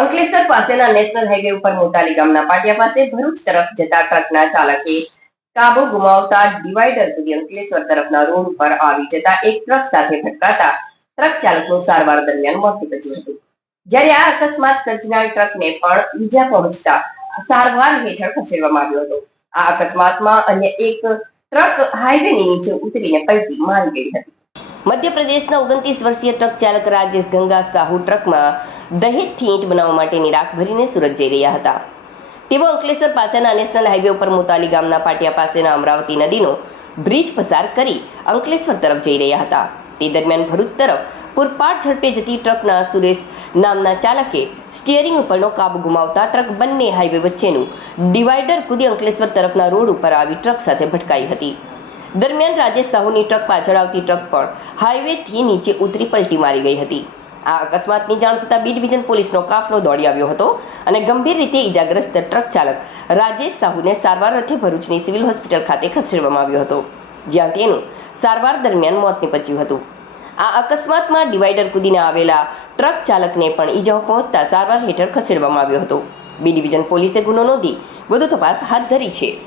અંકલેશ્વર પાસેના national highway ઉપર મોતાલી ગામના પાટિયા પાસે ભરૂચ તરફ જતા ટ્રકના ચાલકે કાબુ ગુમાવતા ડિવાઈડર કૂદી અંકલેશ્વર તરફના રોડ ઉપર આવી જતા એક ટ્રક સાથે ભટકાતા ટ્રક ચાલકનું સારવાર દરમિયાન મોત નીપજ્યું હતું. જ્યારે આ અકસ્માત સર્જનાર ટ્રકને પણ ઈજા પહોંચતા સારવાર હેઠળ ખસેડવામાં આવ્યો હતો. આ અકસ્માતમાં અન્ય એક ટ્રક હાઈવેની નીચે ઉતરીને પલટી મારી ગઈ હતી. મધ્યપ્રદેશના 29 વર્ષીય ટ્રક ચાલક રાજેશ ગંગા સાહુ ટ્રકમાં દહેજથી ઈંટ બનાવવા માટેની રાખ ભરીને સુરત જઈ રહ્યા હતા. તેઓ અંકલેશ્વર પાસેના નેશનલ હાઈવે ઉપર મોતાલી ગામના પાટિયા પાસેના અમરાવતી નદીનો બ્રિજ પસાર કરી અંકલેશ્વર તરફ જઈ રહ્યા હતા. તે દરમિયાન ભરૂચ તરફ પૂરપાટ ઝડપે જતી ટ્રકના સુરેશ નામના ચાલકે સ્ટીયરિંગ ઉપરનો કાબુ ગુમાવતા ટ્રક બંને હાઈવે વચ્ચેનું ડિવાઈડર કૂદી અંકલેશ્વર તરફના રોડ ઉપર આવી ટ્રક સાથે ભટકાઈ હતી. દરમિયાન રાજેશ સાહુની ટ્રક પાછળ આવતી ટ્રક પણ હાઈવેથી નીચે ઉતરી પલટી મારી ગઈ હતી. આ અકસ્માતની જાણ થતાં બી ડિવિઝન પોલીસનો કાફલો દોડી આવ્યો હતો અને ગંભીર રીતે ઈજાગ્રસ્ત ટ્રક ચાલક રાજેશ સાહુને સારવાર અર્થે ભરૂચની સિવિલ હોસ્પિટલ ખાતે ખસેડવામાં આવ્યો હતો, જ્યાં તેનું સારવાર દરમિયાન મોત નીપજ્યું હતું. આ અકસ્માતમાં ડિવાઈડર કૂદીને આવેલા ટ્રક ચાલકને પણ ઈજાઓ પહોંચતા સારવાર હેઠળ ખસેડવામાં આવ્યો હતો. બી ડિવિઝન પોલીસે ગુનો નોંધી વધુ તપાસ હાથ ધરી છે.